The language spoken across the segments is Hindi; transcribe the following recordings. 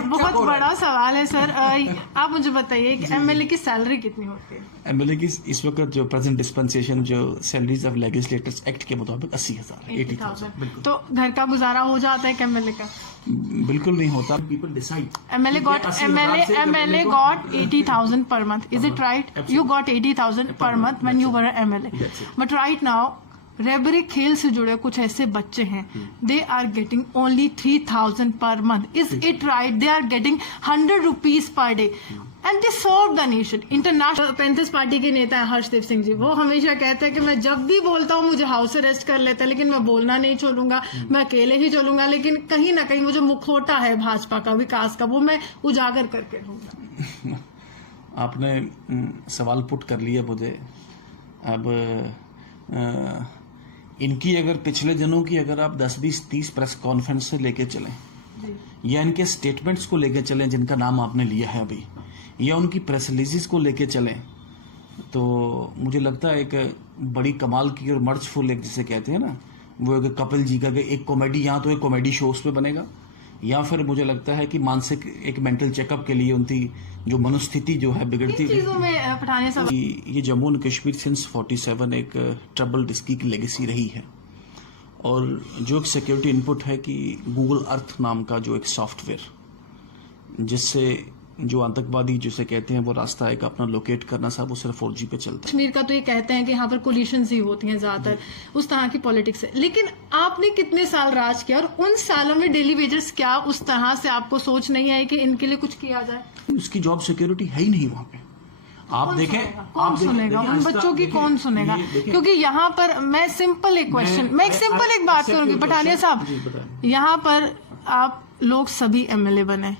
बहुत बड़ा सवाल है सर। आप मुझे बताइए कि एमएलए की सैलरी कितनी होती है? एमएलए की इस वक्त जो प्रेजेंट डिस्पेंसेशन जो सैलरीज ऑफ लेजिस्लेटर्स एक्ट के मुताबिक 80,000 80,000 बिल्कुल। तो घर का गुजारा हो जाता है कि एमएलए का? बिल्कुल नहीं होता। People decide. MLA got 80,000 per month. Is it right? You got 80,000 per month when you were an MLA. But right now, रेबरी खेल से जुड़े कुछ ऐसे बच्चे हैं, दे are getting only 3,000 per month. Is it right? They are getting 100 rupees per day and they serve the nation. International panthers party के नेता है हर्षदेव सिंह जी, वो हमेशा कहते हैं कि मैं जब भी बोलता हूँ मुझे हाउस अरेस्ट कर लेता है, लेकिन मैं बोलना नहीं छोड़ूंगा, मैं अकेले ही चलूंगा. लेकिन कहीं ना कहीं वो जो मुखौटा है भाजपा का, विकास का, वो मैं उजागर करके रहूंगा. आपने सवाल पुट कर लिया मुझे. अब इनकी अगर पिछले दिनों की अगर आप 10, 20, 30 प्रेस कॉन्फ्रेंस से लेके चलें या इनके स्टेटमेंट्स को लेके चलें जिनका नाम आपने लिया है अभी, या उनकी प्रेस रिलीजेस को लेके चलें, तो मुझे लगता है एक बड़ी कमाल की और मर्चफुल एक जिसे कहते हैं ना, वो एक कपिल जी का एक कॉमेडी, यहाँ तो एक कॉमेडी शो उस पर बनेगा, या फिर मुझे लगता है कि मानसिक एक मेंटल चेकअप के लिए उनकी जो मनोस्थिति जो है बिगड़ती है. ये जम्मू एंड कश्मीर सिंस 47 एक ट्रबल डिस्की की लेगेसी रही है. और जो एक सिक्योरिटी इनपुट है कि गूगल अर्थ नाम का जो एक सॉफ्टवेयर, जिससे जो आतंकवादी जिसे कहते हैं वो रास्ता एक अपना लोकेट करना साहब, वो सिर्फ 4G पे चलता है. कश्मीर का तो ये कहते हैं कि यहाँ पर कोलिशंस ही होती हैं ज्यादातर, उस तरह की पॉलिटिक्स है. लेकिन आपने कितने साल राज किया और उन सालों में डेली वेजर्स क्या उस तरह से आपको सोच नहीं आई कि इनके लिए कुछ किया जाए? उसकी जॉब सिक्योरिटी है ही नहीं वहां पे. आप देखें, कौन सुनेगा उन बच्चों की? कौन सुनेगा? क्योंकि यहाँ पर मैं सिंपल एक क्वेश्चन, मैं एक सिंपल एक बात करूंगी पठानिया साहब. यहाँ पर आप लोग सभी एमएलए बने,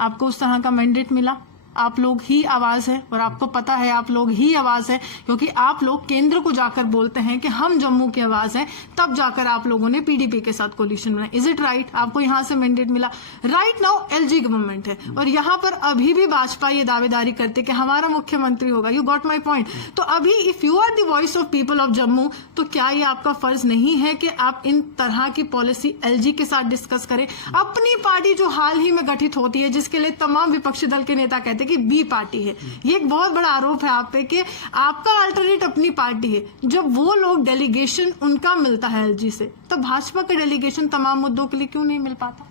आपको उस तरह का मैंडेट मिला, आप लोग ही आवाज है, और आपको पता है आप लोग ही आवाज है क्योंकि आप लोग केंद्र को जाकर बोलते हैं कि हम जम्मू की आवाज हैं, तब जाकर आप लोगों ने पीडीपी के साथ कोलिशन बनाया. Is it right? आपको यहां से मैंडेट मिला. राइट नाउ एलजी गवर्नमेंट है और यहां पर अभी भी भाजपा ये दावेदारी करते कि हमारा मुख्यमंत्री होगा. You got my point. तो अभी if you are the voice of people of Jammu, तो क्या ये आपका फर्ज नहीं है कि आप इन तरह की पॉलिसी एलजी के साथ डिस्कस करें? अपनी पार्टी जो हाल ही में गठित होती है, जिसके लिए तमाम विपक्षी दल के नेता कहते कि बी पार्टी है, ये एक बहुत बड़ा आरोप है आप पे कि आपका अल्टरनेट अपनी पार्टी है. जब वो लोग डेलीगेशन उनका मिलता है एलजी से, तो भाजपा का डेलीगेशन तमाम मुद्दों के लिए क्यों नहीं मिल पाता?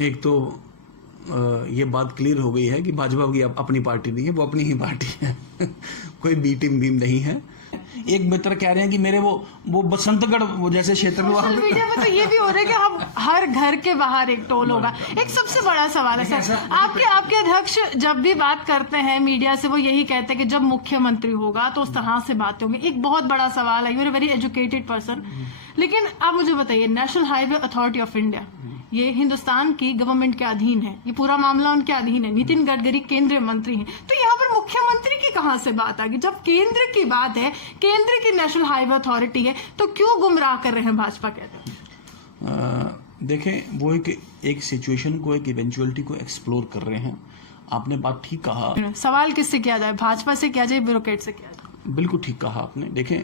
एक तो ये बात क्लियर हो गई है कि भाजपा की अपनी पार्टी नहीं है, वो अपनी ही पार्टी है. कोई बी टीम बीम नहीं है. एक मित्र कह रहे हैं कि मेरे वो बसंतगढ़ वो जैसे क्षेत्र में सोशल मीडिया में तो ये भी हो रहा है कि हम हर घर के बाहर एक टोल होगा. एक सबसे बड़ा सवाल है सर, आपके अध्यक्ष जब भी बात करते हैं मीडिया से, वो यही कहते हैं कि जब मुख्यमंत्री होगा तो उस तरह से बातें होंगी. एक बहुत बड़ा सवाल है, you are very educated person, लेकिन आप मुझे बताइए, national highway authority of India ये हिंदुस्तान की गवर्नमेंट के अधीन है, ये पूरा मामला उनके अधीन है. नितिन गडकरी केंद्रीय मंत्री हैं, तो यहाँ पर मुख्यमंत्री की कहां से बात आ गई? जब केंद्र की बात है, केंद्र की नेशनल हाईवे अथॉरिटी है, तो क्यों गुमराह कर रहे हैं भाजपा कहते हैं? देखें, वो एक सिचुएशन को, एक इवेंचुअलिटी को एक्सप्लोर कर रहे हैं. आपने बात ठीक कहा. सवाल किससे किया जाए, भाजपा से किया जाए, ब्यूरोक्रेट से किया जाए? बिल्कुल ठीक कहा आपने. देखें,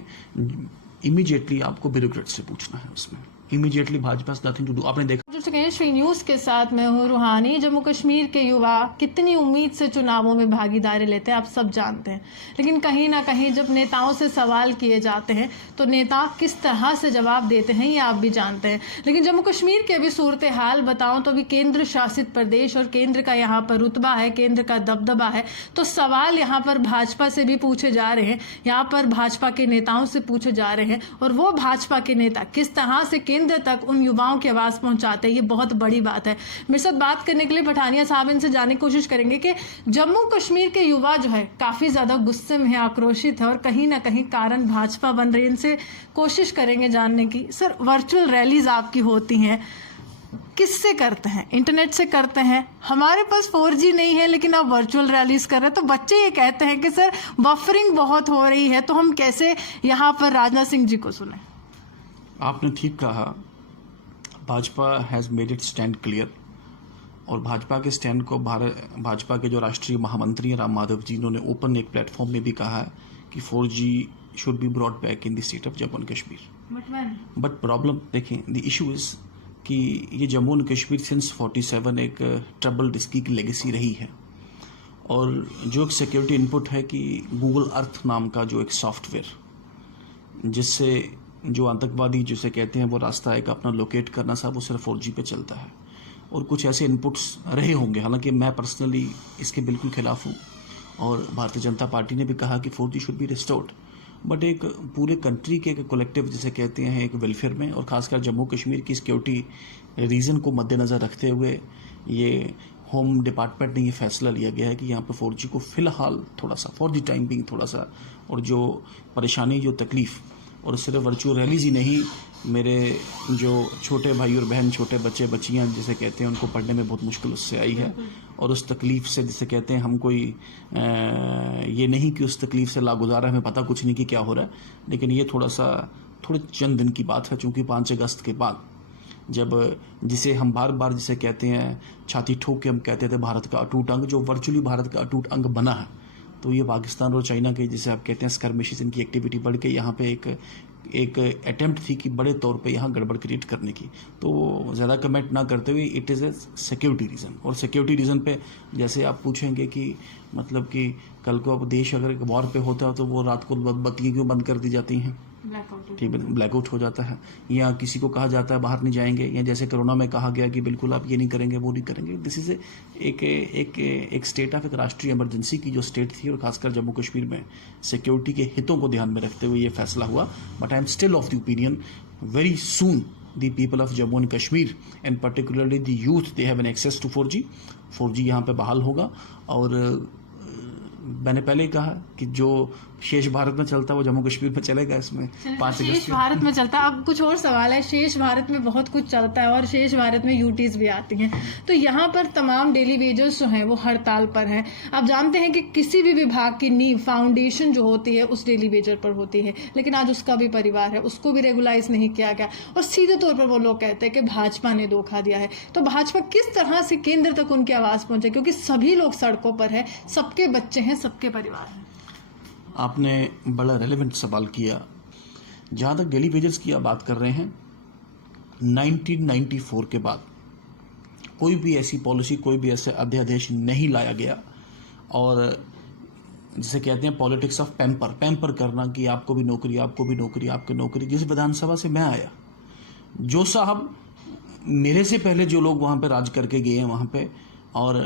इमीडिएटली आपको ब्यूरोक्रेट से पूछना है, उसमें immediately Bhajpa nothing to do. आपने देखा श्री न्यूज के साथ मैं हूँ रूहानी. जम्मू कश्मीर के युवा कितनी उम्मीद से चुनावों में भागीदारी लेते हैं आप सब जानते हैं, लेकिन कहीं ना कहीं जब नेताओं से सवाल किए जाते हैं तो नेता किस तरह से जवाब देते हैं ये आप भी जानते हैं. लेकिन जम्मू कश्मीर के अभी सूरत हाल बताऊं तो अभी केंद्र शासित प्रदेश और केंद्र का यहाँ पर रुतबा है, केंद्र का दबदबा है, तो सवाल यहाँ पर भाजपा से भी पूछे जा रहे हैं, यहाँ पर भाजपा के नेताओं से पूछे जा रहे हैं, और वो भाजपा के नेता किस तरह से केंद्र तक उन युवाओं की आवाज पहुंचाते हैं, ये बहुत बड़ी बात है. मेरे साथ बात करने के लिए पठानिया साहब इनसे जानने की कोशिश करेंगे कि जम्मू कश्मीर के युवा जो है काफी ज्यादा गुस्से में है, आक्रोशित है, और कहीं ना कहीं कारण भाजपा बन रही है. इनसे कोशिश करेंगे जानने की. सर, वर्चुअल रैलीज आपकी होती हैं, किससे करते हैं? इंटरनेट से करते हैं. हमारे पास 4G नहीं है लेकिन आप वर्चुअल रैलीज कर रहे हैं, तो बच्चे ये कहते हैं कि सर बफरिंग बहुत हो रही है, तो हम कैसे यहाँ पर राजनाथ सिंह जी को सुने? आपने ठीक कहा. Bhajpa has made it stand clear, और भाजपा के स्टैंड को भाजपा के जो राष्ट्रीय महामंत्री राम माधव जी, उन्होंने ओपन एक प्लेटफॉर्म में भी कहा है कि 4G should be brought back in the state of Jammu and Kashmir. But problem देखें, द इशू इज कि ये जम्मू एंड कश्मीर सिंस 47 एक ट्रबल डिस्की की लेगेसी रही है। और जो एक सिक्योरिटी इनपुट है कि गूगल अर्थ नाम का जो एक सॉफ्टवेयर जिससे जो आतंकवादी जिसे कहते हैं वो रास्ता एक अपना लोकेट करना सा वो सिर्फ 4G पे चलता है। और कुछ ऐसे इनपुट्स रहे होंगे, हालांकि मैं पर्सनली इसके बिल्कुल खिलाफ हूँ और भारतीय जनता पार्टी ने भी कहा कि 4G should be restored, but एक पूरे कंट्री के एक कलेक्टिव जिसे कहते हैं एक वेलफेयर में और ख़ासकर जम्मू कश्मीर की सिक्योरिटी रीजन को मद्देनज़र रखते हुए ये होम डिपार्टमेंट ने ये फैसला लिया गया है कि यहाँ पर 4G को फ़िलहाल थोड़ा सा फॉर द टाइम बिंग थोड़ा सा, और जो परेशानी जो तकलीफ़ और सिर्फ वर्चुअल रैलीज ही नहीं, मेरे जो छोटे भाई और बहन छोटे बच्चे बच्चियाँ जिसे कहते हैं उनको पढ़ने में बहुत मुश्किल उससे आई है। और उस तकलीफ़ से जिसे कहते हैं हम कोई ये नहीं कि उस तकलीफ़ से लागुजार हमें पता कुछ नहीं कि क्या हो रहा है, लेकिन ये थोड़े चंद दिन की बात है, चूँकि 5 अगस्त के बाद जब जिसे हम बार बार जिसे कहते हैं छाती ठोक के हम कहते थे भारत का अटूट अंग, जो वर्चुअली भारत का अटूट अंग बना है, तो ये पाकिस्तान और चाइना के जिसे आप कहते हैं स्कर्मिशेस, इनकी एक्टिविटी बढ़ के यहाँ पे एक अटेम्प्ट थी कि बड़े तौर पे यहाँ गड़बड़ क्रिएट करने की। तो ज़्यादा कमेंट ना करते हुए it is a security reason, और सिक्योरिटी रीज़न पे जैसे आप पूछेंगे कि मतलब कि कल को अब देश अगर वॉर पे होता है तो वो रात को बत्तियाँ क्यों बंद कर दी जाती हैं, ठीक है, ब्लैकआउट हो जाता है, या किसी को कहा जाता है बाहर नहीं जाएंगे, या जैसे कोरोना में कहा गया कि बिल्कुल आप ये नहीं करेंगे वो नहीं करेंगे। दिस इज एक स्टेट ऑफ एक राष्ट्रीय इमरजेंसी की जो स्टेट थी, और खासकर जम्मू कश्मीर में सिक्योरिटी के हितों को ध्यान में रखते हुए ये फैसला हुआ। But I am still of the opinion very soon the people of Jammu and Kashmir and particularly the youth, they have an access to 4G यहाँ पे बहाल होगा। और मैंने पहले ही कहा कि जो शेष भारत में चलता है वो जम्मू कश्मीर में चलेगा। इसमें 5 शेष भारत में चलता है। अब कुछ और सवाल है, शेष भारत में बहुत कुछ चलता है और शेष भारत में यूटीज भी आती हैं, तो यहाँ पर तमाम डेली वेजर्स जो हैं वो हड़ताल पर हैं। आप जानते हैं कि किसी भी विभाग की नींव फाउंडेशन जो होती है उस डेली वेजर पर होती है, लेकिन आज उसका भी परिवार है, उसको भी रेगुलाइज नहीं किया गया और सीधे तौर पर वो लोग कहते हैं कि भाजपा ने धोखा दिया है। तो भाजपा किस तरह से केंद्र तक उनकी आवाज पहुंचे, क्योंकि सभी लोग सड़कों पर है, सबके बच्चे हैं, सबके परिवार हैं। आपने बड़ा रेलेवेंट सवाल किया। जहाँ तक डेली वेजेस की आप बात कर रहे हैं, 1994 के बाद कोई भी ऐसी पॉलिसी, कोई भी ऐसे अध्यादेश नहीं लाया गया, और जिसे कहते हैं पॉलिटिक्स ऑफ पैम्पर करना कि आपको भी नौकरी, आपको भी नौकरी, आपको नौकरी। जिस विधानसभा से मैं आया, जो साहब मेरे से पहले जो लोग वहाँ पे राज करके गए हैं वहाँ पे, और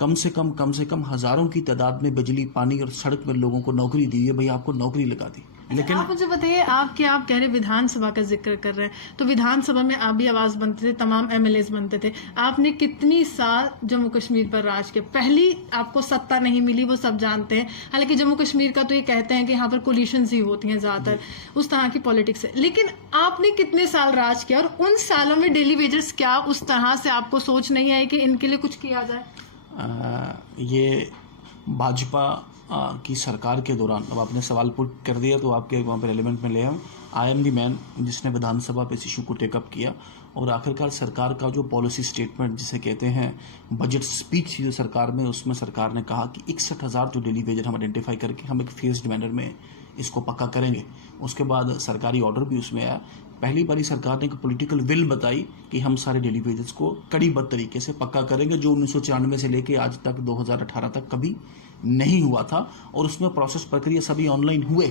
कम से कम हजारों की तादाद में बिजली, पानी और सड़क में लोगों को नौकरी दी है, भाई आपको नौकरी लगा दी। लेकिन आप मुझे बताइए, आप कह रहे विधानसभा का जिक्र कर रहे हैं, तो विधानसभा में आप भी आवाज बनते थे, तमाम एमएलएस बनते थे। आपने कितनी साल जम्मू कश्मीर पर राज किया, पहली आपको सत्ता नहीं मिली, वो सब जानते हैं। हालांकि जम्मू कश्मीर का तो ये कहते हैं कि यहाँ पर कोलिशंस ही होती हैं ज्यादातर, उस तरह की पॉलिटिक्स है। लेकिन आपने कितने साल राज किया और उन सालों में डेली वेजर्स क्या उस तरह से आपको सोच नहीं आई कि इनके लिए कुछ किया जाए? ये भाजपा की सरकार के दौरान, अब आपने सवाल पुट कर दिया तो आपके वहाँ पर एलिमेंट में ले आऊँ। आई एम दी मैन जिसने विधानसभा पे इस इशू को टेकअप किया, और आखिरकार सरकार का जो पॉलिसी स्टेटमेंट जिसे कहते हैं बजट स्पीच जो सरकार में, उसमें सरकार ने कहा कि 61,000 जो डेली वेजर हम आइडेंटिफाई करके हम एक फेस्ड मैनर में इसको पक्का करेंगे। उसके बाद सरकारी ऑर्डर भी उसमें आया। पहली बारी सरकार ने एक पॉलिटिकल विल बताई कि हम सारे डेली वेजेस को कड़ीबद्ध तरीके से पक्का करेंगे, जो 1994 से लेके आज तक 2018 तक कभी नहीं हुआ था। और उसमें प्रोसेस प्रक्रिया सभी ऑनलाइन हुए,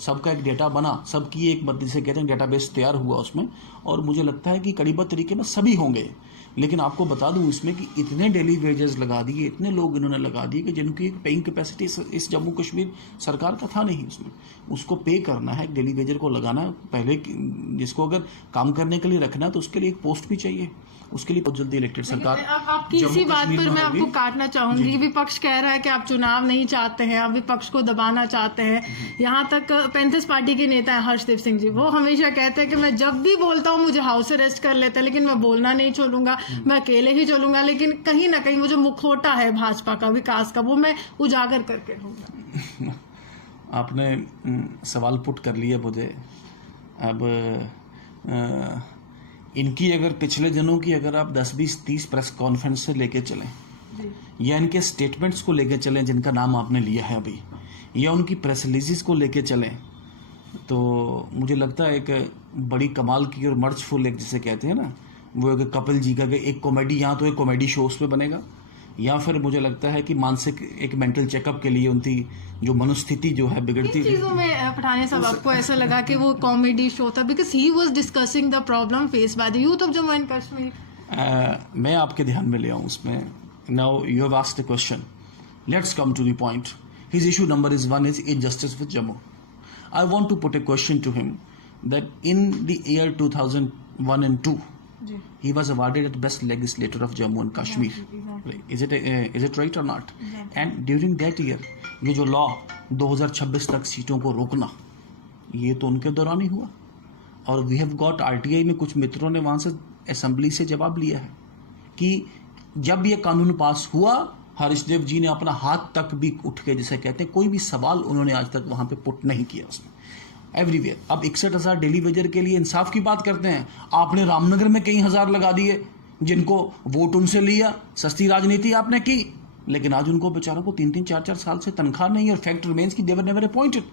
सबका एक डेटा बना, सबकी एक जिसे कहते हैं डेटाबेस तैयार हुआ उसमें, और मुझे लगता है कि कड़ीबद्ध तरीके में सभी होंगे। लेकिन आपको बता दूं इसमें कि इतने डेली वेजेस लगा दिए, इतने लोग इन्होंने लगा दिए कि जिनकी एक पेइंग कैपेसिटी इस जम्मू कश्मीर सरकार का था नहीं। उसमें उसको पे करना है, डेली वेजर को लगाना पहले, जिसको अगर काम करने के लिए रखना है तो उसके लिए एक पोस्ट भी चाहिए, उसके लिए बहुत जल्दी इलेक्टेड सरकार। आपकी इसी बात पर मैं आपको काटना चाहूंगी। विपक्ष कह रहा है कि आप चुनाव नहीं चाहते हैं, आप विपक्ष को दबाना चाहते हैं। यहाँ तक पैंथर्स पार्टी के नेता है हर्षदीप सिंह जी, वो हमेशा कहते हैं कि मैं जब भी बोलता हूँ मुझे हाउस अरेस्ट कर लेते हैं, लेकिन मैं बोलना नहीं छोड़ूंगा, मैं अकेले ही चलूंगा। लेकिन कहीं ना कहीं वो जो मुखौटा है भाजपा का विकास का, वो मैं उजागर करके रहूंगा। आपने सवाल पुट कर लिया मुझे। अब इनकी अगर पिछले दिनों की अगर आप 10, 20, 30 प्रेस कॉन्फ्रेंस से लेके चलें, या इनके स्टेटमेंट्स को लेके चलें जिनका नाम आपने लिया है अभी, या उनकी प्रेस रिलीजेस को लेके चलें, तो मुझे लगता है एक बड़ी कमाल की और मर्चफुल एक जिसे कहते हैं ना वो एक कपिल जी का एक कॉमेडी, यहाँ तो एक कॉमेडी शोज पे बनेगा, या फिर मुझे लगता है कि मानसिक एक मेंटल चेकअप के लिए उनकी जो मनोस्थिति जो है बिगड़ती चीजों में पठानिया साहब आपको ऐसा लगा कि वो कॉमेडी शो था because he was discussing the problem face by the youth of Jammu and Kashmir? मैं आपके ध्यान में ले आऊँ उसमें. Now you have asked a question, let's come to the point. His issue number is 1 is injustice with Jammu. I want to put a question to him that in the year 2001 and 2 he was awarded as best legislator of Jammu and Kashmir. Is it right or not? And during that year ये जो लॉ 2026 तक सीटों को रोकना, ये तो उनके दौरान ही हुआ. और वी हैव गॉट RTI में कुछ मित्रों ने वहां से असेंबली से जवाब लिया है कि जब ये कानून पास हुआ, हरीशदेव जी ने अपना हाथ तक भी उठ के, जैसे कहते हैं, कोई भी सवाल उन्होंने आज तक वहां पे पुट नहीं किया उसमें. एवरीवेयर अब 61,000 डेली वेजर के लिए इंसाफ की बात करते हैं. आपने रामनगर में कई हजार लगा दिए, जिनको वोट उनसे लिया, सस्ती राजनीति आपने की, लेकिन आज उनको बेचारों को 3-3, 4-4 साल से तनख्वाह नहीं है. और फैक्ट रिमेन्स की देवर नेवर अपॉइंटेड.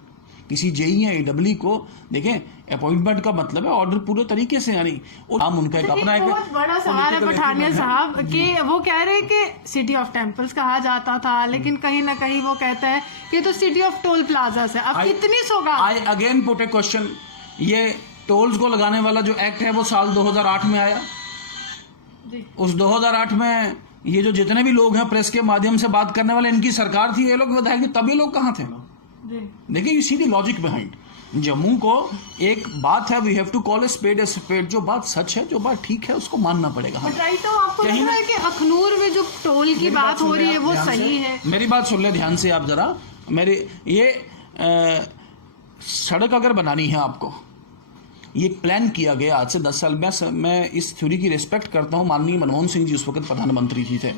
किसी जेई या AEE को देखें, अपॉइंटमेंट का मतलब है ऑर्डर पूरे तरीके से, यानी हम उनका एक अपना एक बहुत बड़ा सवाल है पठानिया साहब कि वो कह रहे हैं कि सिटी ऑफ टेम्पल्स कहा जाता था, लेकिन कहीं ना कहीं वो कहता है कि तो सिटी ऑफ टोल प्लाजा है. अब कितनी सौगात. I again put a question, ये टोल्स को लगाने वाला जो एक्ट है वो साल 2008 में आया. उस 2008 में ये जो जितने भी लोग हैं प्रेस के माध्यम से बात करने वाले, इनकी सरकार थी, ये लोग विधायक, तब ये लोग कहाँ थे? देखिए, you see the logic behind. Jammu को एक बात है, we have to call a spade. जो बात सच है, जो बात ठीक है, उसको मानना पड़ेगा. तो आपको लग रहा है कि अखनूर में जो टोल की बात हो रही है वो सही है? मेरी बात सुन ले ध्यान से आप जरा. मेरी ये सड़क अगर बनानी है आपको, ये प्लान किया गया आज से 10 साल में. मैं इस थ्योरी की रिस्पेक्ट करता हूँ. माननीय मनमोहन सिंह जी उस वक्त प्रधानमंत्री जी थे.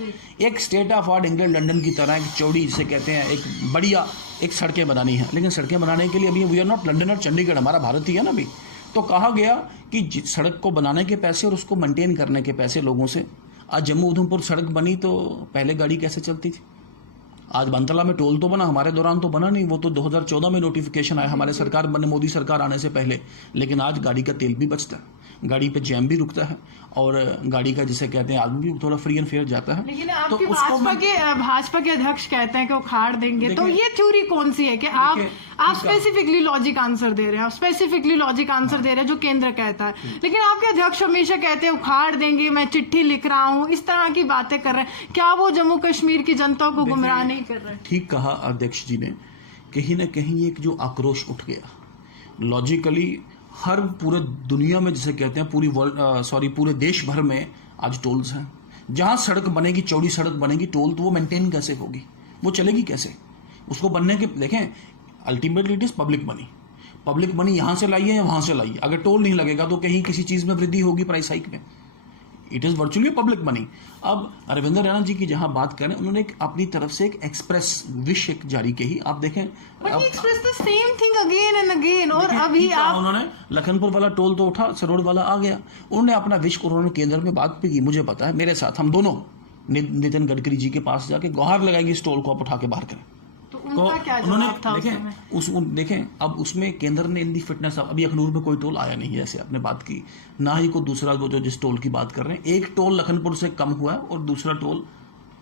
एक state of art England London की तरह एक चौड़ी, जिसे कहते हैं, एक बढ़िया एक सड़कें बनानी है. लेकिन सड़कें बनाने के लिए अभी वी आर नॉट लंदन और चंडीगढ़, हमारा भारत ही है ना अभी. तो कहा गया कि सड़क को बनाने के पैसे और उसको मेंटेन करने के पैसे लोगों से. आज जम्मू उधमपुर सड़क बनी तो पहले गाड़ी कैसे चलती थी? आज बनतला में टोल तो बना, हमारे दौरान तो बना नहीं, वो तो 2014 में नोटिफिकेशन आया हमारे सरकार बने, मोदी सरकार आने से पहले. लेकिन आज गाड़ी का तेल भी बचता है, गाड़ी पे जैम भी रुकता है, और गाड़ी का जिसे कहते हैं आदमी भी थोड़ा फ्री एंड फेयर जाता है. लेकिन आपकी भाजपा के अध्यक्ष कहते हैं कि उखाड़ देंगे, तो ये थ्योरी कौन सी है कि आप स्पेसिफिकली लॉजिक आंसर दे रहे हैं, आप स्पेसिफिकली लॉजिक आंसर दे रहे हैं जो केंद्र कहता है, लेकिन आपके अध्यक्ष हमेशा कहते हैं उखाड़ देंगे, मैं चिट्ठी लिख रहा हूँ, इस तरह की बातें कर रहे हैं. क्या वो जम्मू कश्मीर की जनता को गुमराह नहीं कर रहे? ठीक कहा अध्यक्ष जी ने. कहीं ना कहीं एक जो आक्रोश उठ गया लॉजिकली, हर पूरे दुनिया में जिसे कहते हैं, पूरे देश भर में आज टोल्स हैं. जहां सड़क बनेगी, चौड़ी सड़क बनेगी, टोल तो वो मेंटेन कैसे होगी, वो चलेगी कैसे? उसको बनने के, देखें, ultimately it is public money. Public money यहां से लाइए या वहां से लाइए, अगर टोल नहीं लगेगा तो कहीं किसी चीज में वृद्धि होगी, प्राइस हाइक में. It is virtually public money. अब अरविंदर रैना जी की जहां बात करें, उन्होंने एक अपनी तरफ से एक एक्सप्रेस विश एक जारी की. आप देखें, same thing again and again. और अभी उन्होंने लखनपुर वाला टोल तो उठा, सरोड वाला आ गया. उन्होंने अपना विश, उन्होंने केंद्र में बात भी की. मुझे पता है, मेरे साथ हम दोनों नितिन गडकरी जी के पास जाके गुहार लगाएंगे इस टोल को आप उठा के बाहर करें. तो उन्होंने देखें अब उसमें केंद्र ने इन दी फिटनेस. अभी अखनूर में कोई टोल आया नहीं है, जैसे आपने बात की, ना ही कोई दूसरा जो जिस टोल की बात कर रहे हैं. एक टोल लखनपुर से कम हुआ है और दूसरा टोल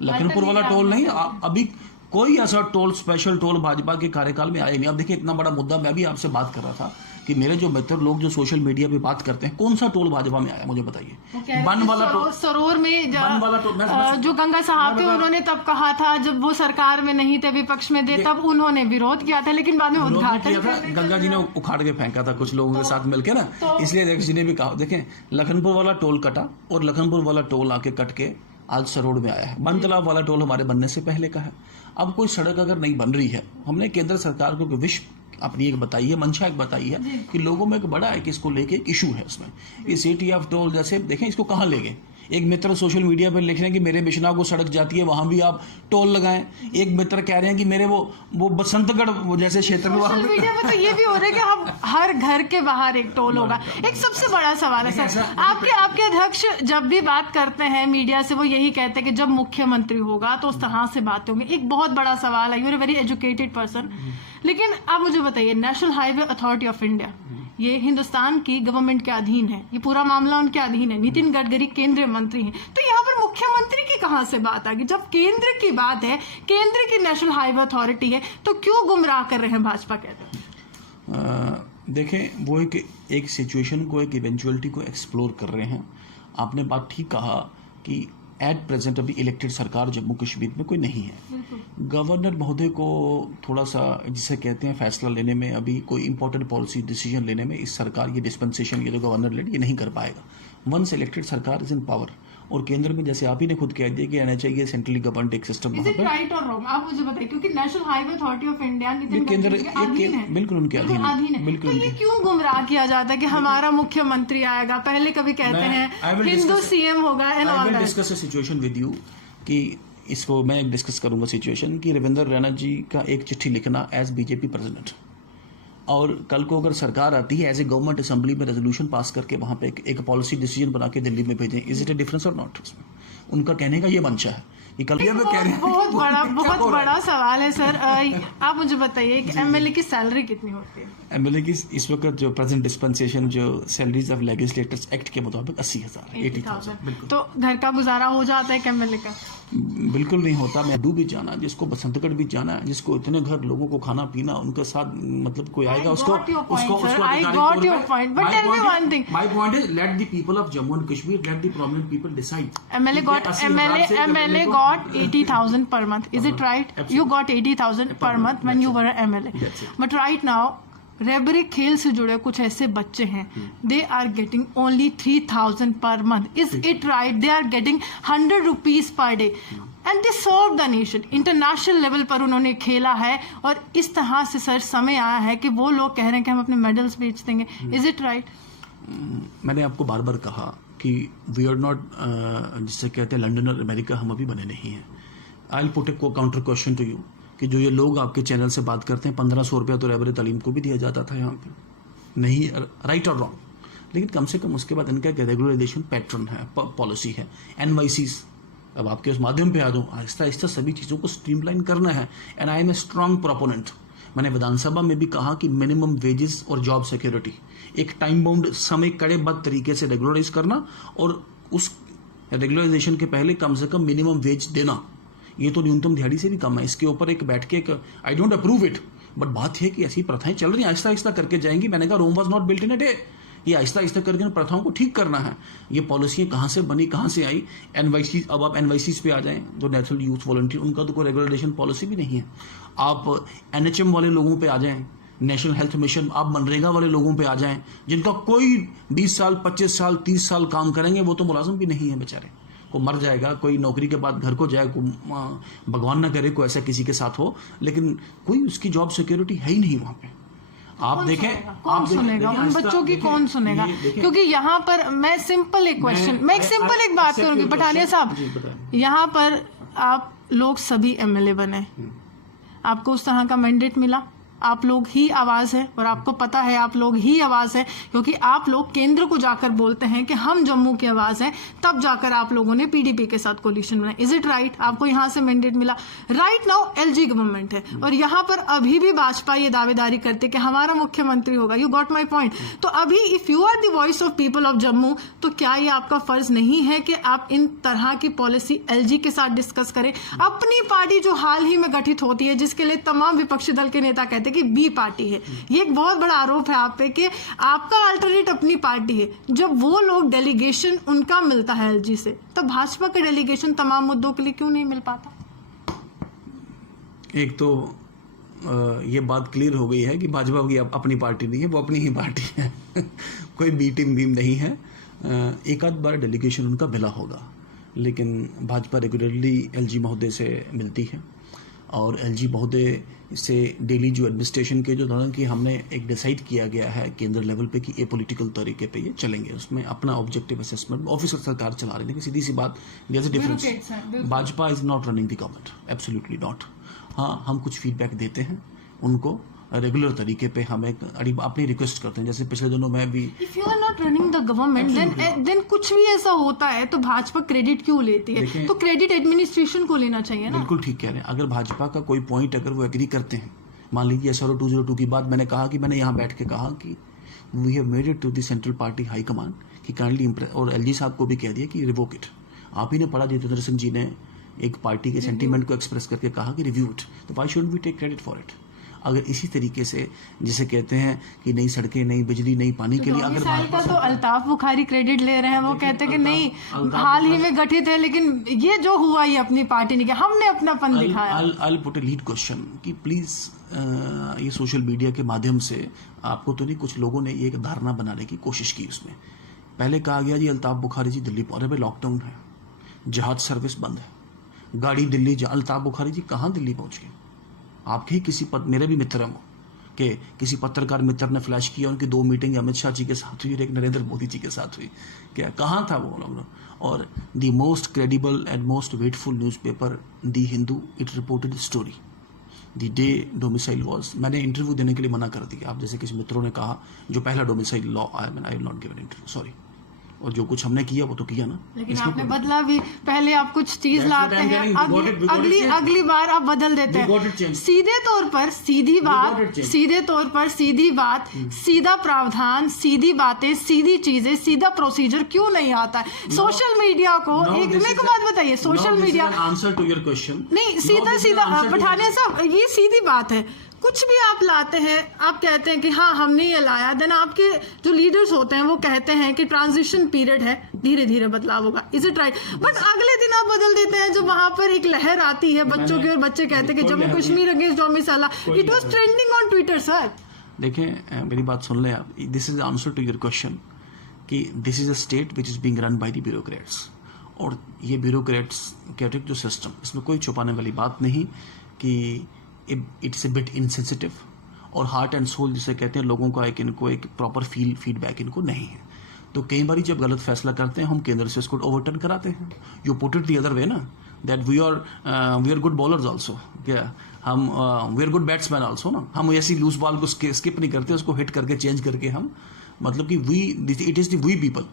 लखनपुर वाला टोल नहीं. अभी कोई ऐसा टोल, स्पेशल टोल भाजपा के कार्यकाल में आया नहीं. अब देखिए, इतना बड़ा मुद्दा, मैं भी आपसे बात कर रहा था कि मेरे जो मित्र लोग जो सोशल मीडिया पे बात करते हैं, कौन सा टोल भाजपा में आया मुझे बताइए. बन वाला टोल, सरोर में जो गंगा साहब थे, उन्होंने तब कहा था, जब वो सरकार में नहीं थे, विपक्ष में थे, तब उन्होंने विरोध किया था, लेकिन बाद में उद्घाटन किया था. गंगा जी ने उखाड़ के फेंका था कुछ लोगों के साथ मिलकर ना, इसलिए अध्यक्ष जी ने भी कहा. देखें, लखनपुर वाला टोल कटा और लखनपुर वाला टोल आके कट के आज सरोड में आया है. बन तालाब वाला टोल हमारे बनने से पहले का है. अब कोई सड़क अगर नहीं बन रही है, हमने केंद्र सरकार को विश अपनी एक बताई है, मंशा एक बताई है कि लोगों में एक बड़ा है कि इसको लेके एक इशू है उसमें. ये सिटी ऑफ टोल, जैसे देखें इसको कहाँ ले गए. एक मित्र सोशल मीडिया पर लिख रहे हैं कि मेरे बिश्नाह को सड़क जाती है, वहां भी आप टोल लगाएं. एक मित्र कह रहे हैं कि मेरे वो बसंतगढ़ जैसे क्षेत्र में, सोशल मीडिया पर तो ये भी हो रहा है कि हम हर घर के बाहर एक टोल होगा. एक सबसे बड़ा सवाल है सर, आपके अध्यक्ष जब भी बात करते हैं मीडिया से, वो यही कहते हैं कि जब मुख्यमंत्री होगा तो उस तरह से बातें होंगी. एक बहुत बड़ा सवाल है, you are a very educated person, लेकिन आप मुझे बताइए, national highway authority of India ये हिंदुस्तान की गवर्नमेंट के अधीन है, ये पूरा मामला उनके अधीन है, नितिन गडकरी केंद्रीय मंत्री हैं, तो यहाँ पर मुख्यमंत्री की कहाँ से बात आ गई? जब केंद्र की बात है, केंद्र की नेशनल हाईवे अथॉरिटी है, तो क्यों गुमराह कर रहे हैं भाजपा कहते हैं? देखें, वो एक सिचुएशन को, एक इवेंचुअलिटी को एक्सप्लोर कर रहे हैं। आपने बात ठीक कहा कि एट प्रेजेंट अभी इलेक्टेड सरकार जम्मू कश्मीर में कोई नहीं है। गवर्नर महोदय को थोड़ा सा, जिसे कहते हैं, फैसला लेने में, अभी कोई इंपॉर्टेंट पॉलिसी डिसीजन लेने में इस सरकार ये डिस्पेंसेशन, ये जो गवर्नर लेड, ये नहीं कर पाएगा। वंस इलेक्टेड सरकार इज इन पावर, और केंद्र में जैसे आप ही ने खुद कह दिया कि आना चाहिए सेंट्रली गवर्नड एक सिस्टम वहां पर। राइट और रॉन्ग आप मुझे बताइए, क्योंकि national highway authority of India Nitin केंद्र गडकरी के अधीन है, बिल्कुल उनके अधीन है। बिल्कुल। तो ये क्यों गुमराह किया जाता है कि हमारा मुख्यमंत्री आएगा? पहले कभी कहते हैं हिंदू सीएम होगा and all that. Discuss a situation with you कि इसको मैं डिस्कस करूंगा सिचुएशन कि रविंद्र रैना जी का एक चिट्ठी लिखना एज बीजेपी प्रेसिडेंट, और कल को अगर सरकार आती है एज ए गवर्नमेंट असेंबली में रेजोल्यूशन पास करके वहां पे एक पॉलिसी डिसीजन बना के दिल्ली में भेजें, इज इट अ डिफरेंस और नॉट? उनका कहने का ये मंशा है कि कल ये कह रहे हैं। बहुत बड़ा सवाल है सर। आप मुझे बताइए कि एमएलए की सैलरी कितनी होती है? एमएलए की इस वक्त जो प्रेजेंट डिस्पेंसेशन, जो सैलरीज ऑफ लेजिस्लेटर्स एक्ट के मुताबिक 80,000 तो घर का गुजारा हो जाता है एमएलए का? बिल्कुल नहीं होता। मैं भी जाना, जिसको बसंतगढ़ भी जाना है, जिसको इतने घर लोगों को खाना पीना, उनके साथ मतलब कोई आएगा उसको my point is let the people of Jammu and Kashmir, let the prominent people decide. MLA got 80,000 per month. Is it right? You got 80,000 per month when you were an MLA. But right now, रेबरिक खेल से जुड़े कुछ ऐसे बच्चे हैं, दे are getting only 3,000 per month. Is it right? They are getting 100 rupees per day and they serve the nation. International level पर उन्होंने खेला है, और इस तरह से सर समय आया है कि वो लोग कह रहे हैं कि हम अपने मेडल्स बेच देंगे. Is it right? मैंने आपको बार बार कहा कि वी आर नॉट, जिसे कहते हैं लंदन और अमेरिका, हम अभी बने नहीं हैं. I will put a counter question to you कि जो ये लोग आपके चैनल से बात करते हैं, 1500 रुपया तो रहबर तालीम को भी दिया जाता था यहाँ पे, नहीं, राइट और रॉन्ग, लेकिन कम से कम उसके बाद इनका रेगुलराइजेशन पैटर्न है, पॉलिसी है, NYCs. अब आपके उस माध्यम पे आ जाऊँ, आहिस्ता आहिस्ता सभी चीज़ों को स्ट्रीमलाइन करना है. And I am a strong proponent. मैंने विधानसभा में भी कहा कि मिनिमम वेजेस और जॉब सिक्योरिटी, एक टाइम बाउंड समय कड़ेबद्ध तरीके से रेगुलराइज करना, और उस रेगुलराइजेशन के पहले कम से कम मिनिमम वेज देना. ये तो न्यूनतम दिहाड़ी से भी कम है. इसके ऊपर एक बैठ के, I don't approve it, but बात है कि ऐसी प्रथाएं चल रही हैं, आहिस्ता आहिस्ता करके जाएंगी. मैंने कहा Rome was not built in a day. ये आहिस्ता आहिस्ता करके इन प्रथाओं को ठीक करना है. ये पॉलिसियां कहाँ से बनी, कहाँ से आई? NYC, अब आप NYCs पे आ जाएं, जो नेशनल यूथ वॉलंटियर, उनका तो कोई रेगुलेशन पॉलिसी भी नहीं है. आप NHM वाले लोगों पे आ जाएं, नेशनल हेल्थ मिशन, आप मनरेगा वाले लोगों पे आ जाएं, जिनका कोई 20 साल 25 साल 30 साल काम करेंगे, वो तो मुलाजिम भी नहीं है बेचारे. को मर जाएगा, कोई नौकरी के बाद घर को जाए, भगवान ना करे कोई ऐसा किसी के साथ हो, लेकिन कोई उसकी जॉब सिक्योरिटी है ही नहीं वहां पे. आप देखें, कौन सुनेगा उन बच्चों की? कौन सुनेगा? क्योंकि यहाँ पर मैं सिंपल एक क्वेश्चन, मैं एक सिंपल एक बात करूंगी. पठानिया साहब, यहाँ पर आप लोग सभी MLA बने, आपको उस तरह का मैंडेट मिला, आप लोग ही आवाज है, और आपको पता है आप लोग ही आवाज है, क्योंकि आप लोग केंद्र को जाकर बोलते हैं कि हम जम्मू की आवाज हैं, तब जाकर आप लोगों ने PDP के साथ कोलिशन बनाया. Is it right? आपको यहाँ से मैंडेट मिला. राइट नाउ LG गवर्नमेंट है, और यहाँ पर अभी भी भाजपा ये दावेदारी करते कि हमारा मुख्यमंत्री होगा. You got my point? तो अभी if you are the voice of people of Jammu, तो क्या ये आपका फर्ज नहीं है कि आप इन तरह की पॉलिसी LG के साथ डिस्कस करें? अपनी पार्टी जो हाल ही में गठित होती है, जिसके लिए तमाम विपक्षी दल के नेता कहते कि B पार्टी है, ये एक बहुत बड़ा आरोप है आप पे कि आपका अल्टरनेट अपनी पार्टी है. जब वो लोग डेलीगेशन उनका मिलता है LG से, तो भाजपा का डेलीगेशन तमाम मुद्दों के लिए क्यों नहीं मिल पाता? एक तो ये बात क्लियर हो गई है कि भाजपा की अपनी पार्टी नहीं है, वो अपनी ही पार्टी है. कोई बी टीम नहीं है. एक आध बार डेलीगेशन उनका मिला होगा, लेकिन भाजपा रेगुलरली LG महोदय से मिलती है, और LG महोदय से डेली जो एडमिनिस्ट्रेशन के जो धरन की हमने एक डिसाइड किया गया है केंद्र लेवल पे कि ए पॉलिटिकल तरीके पे ये चलेंगे, उसमें अपना ऑब्जेक्टिव असेसमेंट ऑफिसर सरकार चला रही है. सीधी सी बात, जैसे difference, Bhajpa is not running the government, absolutely not. हाँ, हम कुछ फीडबैक देते हैं उनको रेगुलर तरीके पे, हम एक अपनी रिक्वेस्ट करते हैं. जैसे पिछले दिनों में भी, if you are not running the government, then कुछ भी ऐसा होता है तो भाजपा क्रेडिट क्यों लेती है? तो क्रेडिट एडमिनिस्ट्रेशन को लेना चाहिए ना. बिल्कुल ठीक कह रहे हैं. अगर भाजपा का कोई पॉइंट अगर वो एग्री करते हैं, मान लीजिए SRO 202 की बात, मैंने कहा कि मैंने यहाँ बैठ के कहा कि we have made it to the central party high command कि काइंडली, और एलजी साहब को भी कह दिया कि रिवोक इट। आप ही ने पढ़ा, जितेंद्र सिंह जी ने एक पार्टी के सेंटीमेंट को एक्सप्रेस करके कहा कि रिव्यू इट, तो why shouldn't we take credit for it? अगर इसी तरीके से जिसे कहते हैं कि नई सड़कें, नई बिजली, नई पानी के लिए अगर का तो अल्ताफ बुखारी क्रेडिट ले रहे हैं, वो कहते हैं कि नहीं हाल ही में गठित है, लेकिन ये जो हुआ ये अपनी पार्टी ने किया, हमने अपनापन दिखाया। I'll put a lead question कि प्लीज ये सोशल मीडिया के माध्यम से आपको तो नहीं, कुछ लोगों ने ये एक धारणा बनाने की कोशिश की। उसमें पहले कहा गया जी अल्ताफ बुखारी जी दिल्ली पहुंचे, लॉकडाउन है, जहाज सर्विस बंद है, गाड़ी दिल्ली अल्ताफ बुखारी जी कहाँ दिल्ली पहुंच गए? आपके ही किसी मेरे भी मित्र हैं कि किसी पत्रकार मित्र ने फ्लैश किया, उनकी 2 मीटिंग अमित शाह जी के साथ हुई और एक नरेंद्र मोदी जी के साथ हुई, क्या कहाँ था वो लोग? और the most credible and most weightful newspaper the Hindu, it reported story the day domicile was. मैंने इंटरव्यू देने के लिए मना कर दिया, आप जैसे किसी मित्रों ने कहा जो पहला डोमिसाइल लॉ आया, मैंने I will not give an interview, sorry. और जो कुछ हमने किया वो तो किया ना, लेकिन आपने बदला भी। पहले आप कुछ चीज लाते हैं, अगली बार आप बदल देते हैं। सीधे तौर पर सीधी बात, सीधा प्रावधान, सीधी बातें, सीधी चीजें, सीधा प्रोसीजर क्यों नहीं आता है सोशल मीडिया को? एक मेरे को बात बताइए, social media answer to your question नहीं, सीधा पठानिया साहब, ये सीधी बात है। कुछ भी आप लाते हैं, आप कहते हैं कि हाँ हमने ये लाया, देन आपके जो लीडर्स होते हैं वो कहते हैं कि ट्रांजिशन पीरियड है, धीरे धीरे बदलाव होगा, इज इट राइट? बट अगले दिन आप बदल देते हैं जब वहां पर एक लहर आती है बच्चों की और बच्चे कहते हैं कि Jammu Kashmir against domicile, it was trending on Twitter. Sir देखें, मेरी बात सुन लें आप, this is answer to your question कि this is a state which is being run by the bureaucrats. और ये ब्यूरोक्रेट्स जो सिस्टम, इसमें कोई छुपाने वाली बात नहीं कि इट्स ए बिट इनसेंसिटिव, और हार्ट एंड सोल जिसे कहते हैं लोगों का इनको एक प्रॉपर फीडबैक इनको नहीं है। तो कई बार जब गलत फैसला करते हैं हम केंद्र से इसको ओवरटर्न कराते हैं। You put it the other way ना, that we are good bowlers also, क्या हम we are good batsman also ना, हम ऐसी लूज बॉल को स्किप नहीं करते, उसको हिट करके चेंज करके हम, मतलब कि it is the we people.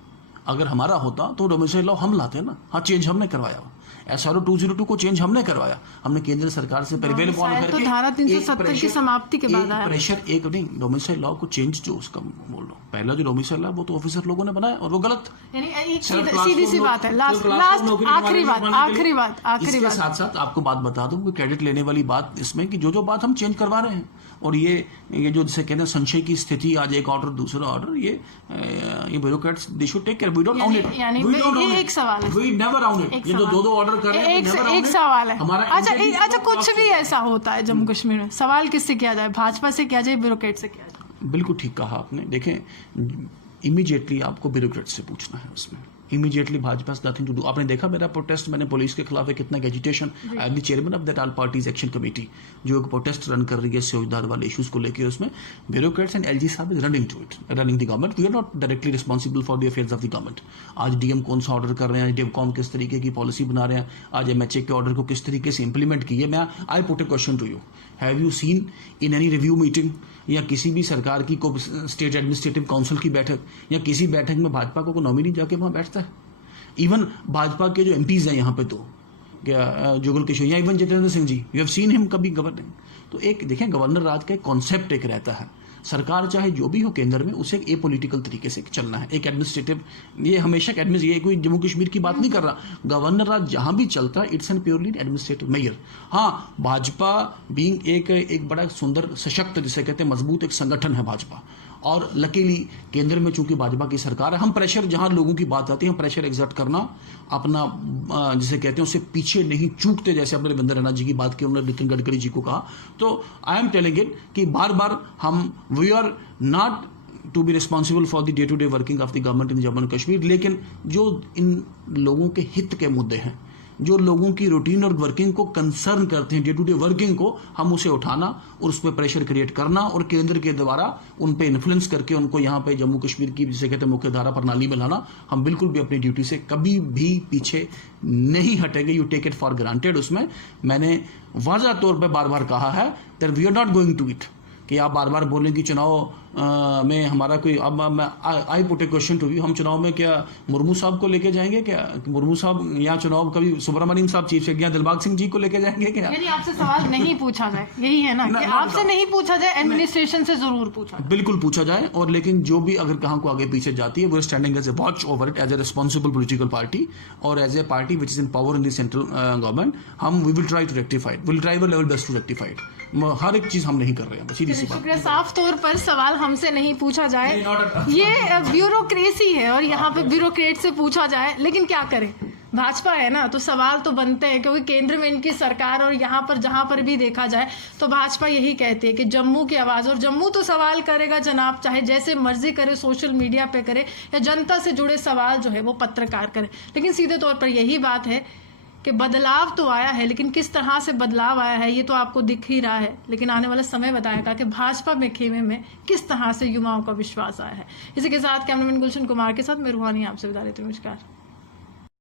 अगर हमारा होता तो डोमिसाइल लॉ हम लाते ना, हाँ चेंज हमने करवाया, SRO 202 को चेंज हमने करवाया, हमने केंद्र सरकार से प्रिवेल अपॉन करके तो धारा 370 की समाप्ति के बाद आया प्रेशर। एक नहीं, डोमिसाइल लॉ को चेंज जो उसका बोल रहा हूँ, पहला जो डोमिसाइल लॉ वो तो ऑफिसर लोगों ने बनाया और वो गलत, यानी सीधी सी बात है। लास्ट आखिरी बात इसके साथ साथ आपको बात बता दूं, क्रेडिट लेने वाली बात इसमें कि जो बात हम चेंज करवा रहे हैं, और ये जो जिसे कहते हैं संशय की स्थिति, आज एक ऑर्डर दूसरा ऑर्डर, ये bureaucrats they should take care, we don't own it, ये एक सवाल है, वी नेवर ओन इट। ये जो दो ऑर्डर कर रहे हैं, एक सवाल है। अच्छा कुछ भी ऐसा होता है जम्मू कश्मीर में, सवाल किससे किया जाए? भाजपा से किया जाए, ब्यूरोक्रेट से किया जाए? बिल्कुल ठीक कहा आपने। देखें, इमीडिएटली आपको ब्यूरोक्रेट से पूछना है उसमें, immediately Bhajpa nothing to do. आपने देखा मेरा प्रोटेस्ट, मैंने पुलिस के खिलाफ कितना agitation, I am the chairman of that all parties action committee जो एक प्रोटेस्ट रन कर रही है सेवादार वाले इश्यूज को लेकर, उसमें ब्यूरोक्रेट्स एंड एलजी साहब is running to it, running the government. We are not directly responsible for the affairs of the government. आज डीएम कौन सा ऑर्डर कर रहे हैं, डेवकॉम किस तरीके की पॉलिसी बना रहे हैं, आज एमएचए के ऑर्डर को किस तरीके से इंप्लीमेंट किए, मैं I put a question to you, have you seen in any review meeting या किसी भी सरकार की को स्टेट एडमिनिस्ट्रेटिव काउंसिल की बैठक या किसी बैठक में भाजपा को नॉमिनी जाके वहां बैठता है? इवन भाजपा के जो एमपीज हैं यहाँ पे, तो क्या जुगल किशोर या even Jitendra Singh ji, you have seen him कभी गवर्निंग? तो एक देखें, गवर्नर राज का एक कॉन्सेप्ट एक रहता है, सरकार चाहे जो भी हो केंद्र में, उसे ए पॉलिटिकल तरीके से चलना है, एक एडमिनिस्ट्रेटिव, ये हमेशा ये कोई जम्मू कश्मीर की बात नहीं कर रहा, गवर्नर राज जहां भी चलता है it's an purely administrative mayor. हाँ, भाजपा बीइंग एक बड़ा सुंदर सशक्त जिसे कहते हैं मजबूत एक संगठन है भाजपा, और लकीली केंद्र में चूंकि भाजपा की सरकार है, हम प्रेशर, जहां लोगों की बात आती है, हम प्रेशर एग्जर्ट करना अपना जिसे कहते हैं उससे पीछे नहीं चूकते। जैसे अपने रविंद्र रैना जी की बात की, उन्होंने नितिन गडकरी जी को कहा, तो आई एम टेलिंग इट कि बार बार हम we are not to be responsible for the day to day working of the government in Jammu and Kashmir, लेकिन जो इन लोगों के हित के मुद्दे हैं, जो लोगों की रूटीन और वर्किंग को कंसर्न करते हैं, डे टू डे वर्किंग को, हम उसे उठाना और उस पर प्रेशर क्रिएट करना और केंद्र के द्वारा उन पे इन्फ्लुएंस करके उनको यहाँ पे जम्मू कश्मीर की जिसे कहते हैं मुख्य धारा प्रणाली में लाना। हम बिल्कुल भी अपनी ड्यूटी से कभी भी पीछे नहीं हटेंगे, you take it for granted. उसमें मैंने वाज़ह तौर पर बार बार कहा है that we are not going to it, कि आप बार बार बोलें कि चुनाव में हमारा कोई, अब मैं I put a question to you, हम चुनाव में क्या मुर्मू साहब को लेके जाएंगे क्या? मुर्मू साहब यहाँ चुनाव कभी सुब्रमण्यम साहब चीफ सेक्रेटरी दिलबाग सिंह जी को लेके जाएंगे क्या? यानी आपसे सवाल नहीं पूछा जाए, यही है ना कि आपसे नहीं पूछा जाए, एडमिनिस्ट्रेशन से जरूर पूछा, बिल्कुल पूछा जाए। और लेकिन जो भी अगर कहाँ को आगे पीछे जाती है, वो standing as a watch over it as a responsible political party और as a party which is in power in the central government. हम we will try to rectify, will try our level best to rectify. हर एक चीज हम नहीं कर रहे हैं, सीधी सी बात। शुक्रिया। साफ तौर पर सवाल हमसे नहीं पूछा जाए, ये ब्यूरोक्रेसी है और यहाँ पे ब्यूरोक्रेट से पूछा जाए, लेकिन क्या करें, भाजपा है ना, तो सवाल तो बनते हैं, क्योंकि केंद्र में इनकी सरकार और यहाँ पर जहाँ पर भी देखा जाए तो भाजपा यही कहती है कि जम्मू की आवाज, और जम्मू तो सवाल करेगा जनाब, चाहे जैसे मर्जी करे, सोशल मीडिया पे करे या जनता से जुड़े सवाल जो है वो पत्रकार करे। लेकिन सीधे तौर पर यही बात है कि बदलाव तो आया है, लेकिन किस तरह से बदलाव आया है ये तो आपको दिख ही रहा है, लेकिन आने वाला समय बताएगा कि भाजपा में खेमे में किस तरह से युवाओं का विश्वास आया है। इसी के साथ कैमरामैन गुलशन कुमार के साथ मैं रूहानी आपसे विदा लेती हूँ। नमस्कार।